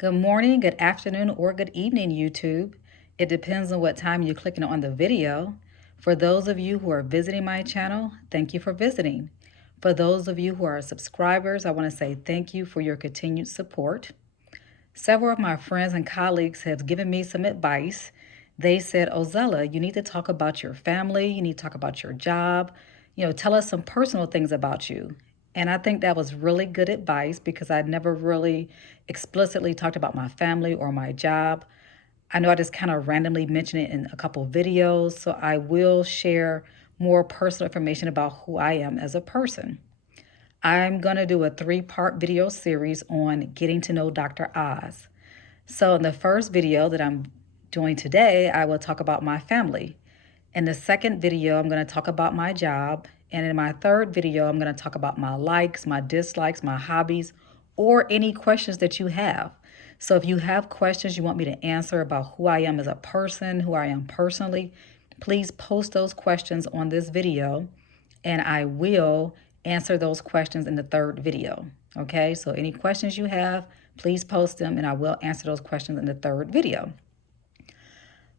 Good morning, good afternoon, or good evening, YouTube. It depends on what time you're clicking on the video. For those of you who are visiting my channel, thank you for visiting. For those of you who are subscribers, I want to say thank you for your continued support. Several of my friends and colleagues have given me some advice. They said, Ozella, you need to talk about your family, you need to talk about your job, tell us some personal things about you. And I think that was really good advice because I never really explicitly talked about my family or my job. I know I just kind of randomly mentioned it in a couple of videos, so I will share more personal information about who I am as a person. I'm going to do a 3-part video series on getting to know Dr. Oz. So, in the first video that I'm doing today, I will talk about my family. In the second video, I'm going to talk about my job. And in my third video, I'm going to talk about my likes, my dislikes, my hobbies, or any questions that you have. So, if you have questions you want me to answer about who I am as a person, who I am personally, please post those questions on this video, and I will answer those questions in the third video. Okay, so any questions you have, please post them and I will answer those questions in the third video.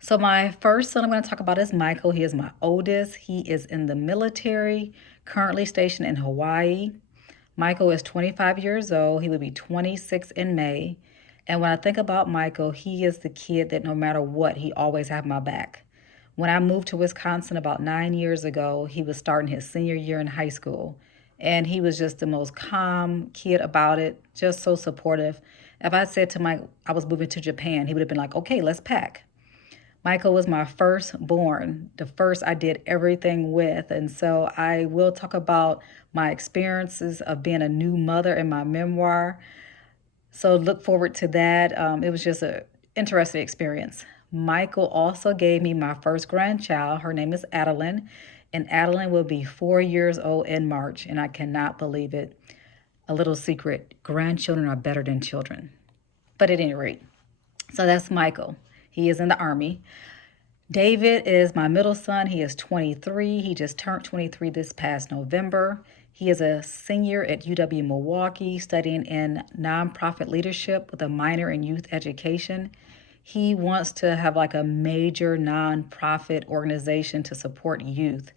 So my first son I'm going to talk about is Michael. He is my oldest. He is in the military, currently stationed in Hawaii. Michael is 25 years old. He will be 26 in May. And when I think about Michael, he is the kid that no matter what, he always have my back. When I moved to Wisconsin about 9 years ago, he was starting his senior year in high school. And he was just the most calm kid about it, just so supportive. If I said to Mike I was moving to Japan, he would have been like, okay, let's pack. Michael was my firstborn, the first I did everything with. And so I will talk about my experiences of being a new mother in my memoir. So look forward to that. It was just an interesting experience. Michael also gave me my first grandchild. Her name is Adeline, and Adeline will be 4 years old in March, and I cannot believe it. A little secret, grandchildren are better than children. But at any rate, so that's Michael. He is in the Army. David is my middle son. He is 23. He just turned 23 this past November. He is a senior at UW-Milwaukee studying in nonprofit leadership with a minor in youth education. He wants to have like a major nonprofit organization to support youth.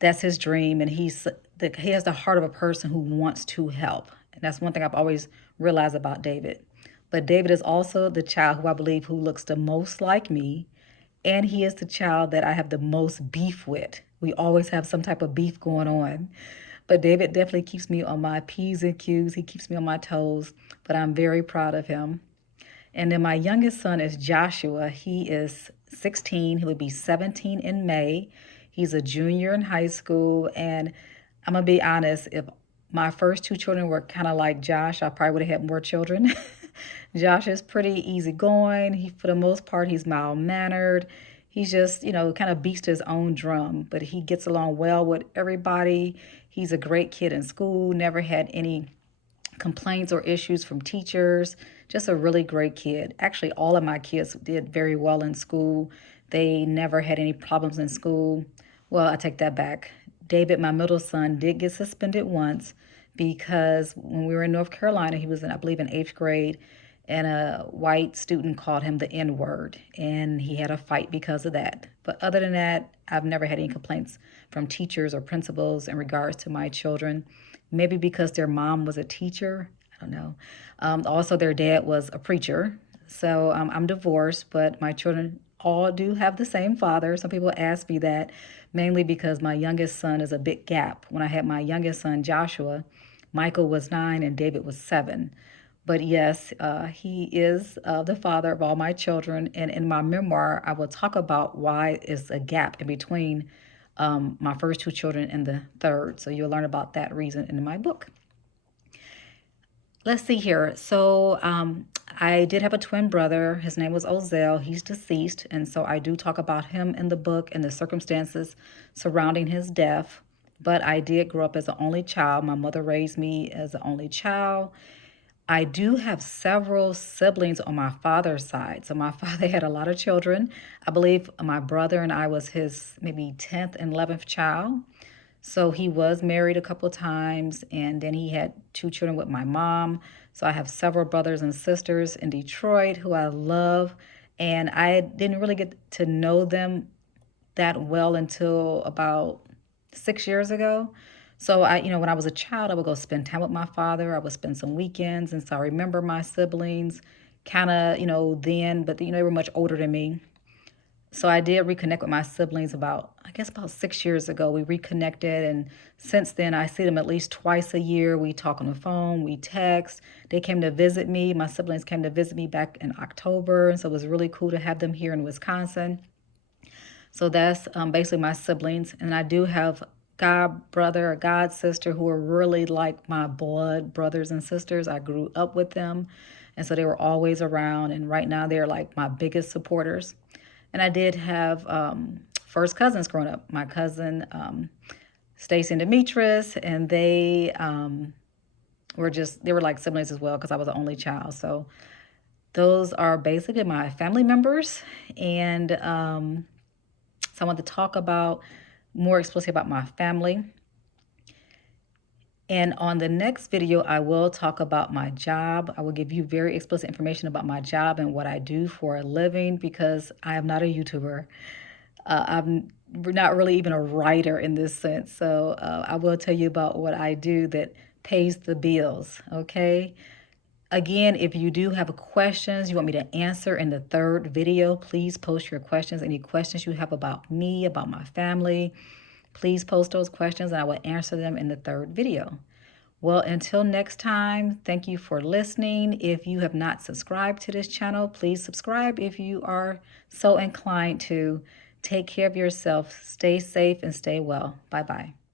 That's his dream, and he has the heart of a person who wants to help. And that's one thing I've always realized about David. But David is also the child who I believe who looks the most like me, and he is the child that I have the most beef with. We always have some type of beef going on. But David definitely keeps me on my P's and Q's. He keeps me on my toes, but I'm very proud of him. And then my youngest son is Joshua. He is 16. He will be 17 in May. He's a junior in high school. And I'm going to be honest, if my first two children were kind of like Josh, I probably would have had more children. Josh is pretty easygoing. For the most part, he's mild-mannered. He's just, kind of beats to his own drum, but he gets along well with everybody. He's a great kid in school, never had any complaints or issues from teachers. Just a really great kid. Actually, all of my kids did very well in school. They never had any problems in school. Well, I take that back. David, my middle son, did get suspended once because when we were in North Carolina, he was in, I believe, in 8th grade, and a white student called him the N-word, and he had a fight because of that. But other than that, I've never had any complaints from teachers or principals in regards to my children. Maybe because their mom was a teacher. I don't know. Also, their dad was a preacher. So I'm divorced, but my children all do have the same father. Some people ask me that, mainly because my youngest son is a big gap. When I had my youngest son, Joshua, Michael was 9 and David was 7. But yes, he is the father of all my children. And in my memoir, I will talk about why is a gap in between my first two children and the third. So you'll learn about that reason in my book. Let's see here. So I did have a twin brother. His name was Ozell. He's deceased. And so I do talk about him in the book and the circumstances surrounding his death. But I did grow up as an only child. My mother raised me as an only child. I do have several siblings on my father's side. So my father had a lot of children. I believe my brother and I was his maybe 10th and 11th child. So he was married a couple times, and then he had two children with my mom. So I have several brothers and sisters in Detroit who I love, and I didn't really get to know them that well until about 6 years ago. So when I was a child, I would go spend time with my father. I would spend some weekends, and so I remember my siblings, kind of, then, but they were much older than me. So I did reconnect with my siblings I guess about 6 years ago. We reconnected, and since then I see them at least twice a year. We talk on the phone, we text. They came to visit me. My siblings came to visit me back in October, and so it was really cool to have them here in Wisconsin. So that's basically my siblings. And I do have god brother or god sister who are really like my blood brothers and sisters. I grew up with them. And so they were always around. And right now they're like my biggest supporters. And I did have first cousins growing up. My cousin Stacy and Demetrius, and they were like siblings as well because I was the only child. So those are basically my family members. And so I want to talk about more explicitly about my family. And on the next video, I will talk about my job. I will give you very explicit information about my job and what I do for a living because I am not a YouTuber. I'm not really even a writer in this sense. So I will tell you about what I do that pays the bills, okay? Again, if you do have questions you want me to answer in the third video, please post your questions. Any questions you have about me, about my family, please post those questions and I will answer them in the third video. Well, until next time, thank you for listening. If you have not subscribed to this channel, please subscribe if you are so inclined to. Take care of yourself, stay safe, and stay well. Bye-bye.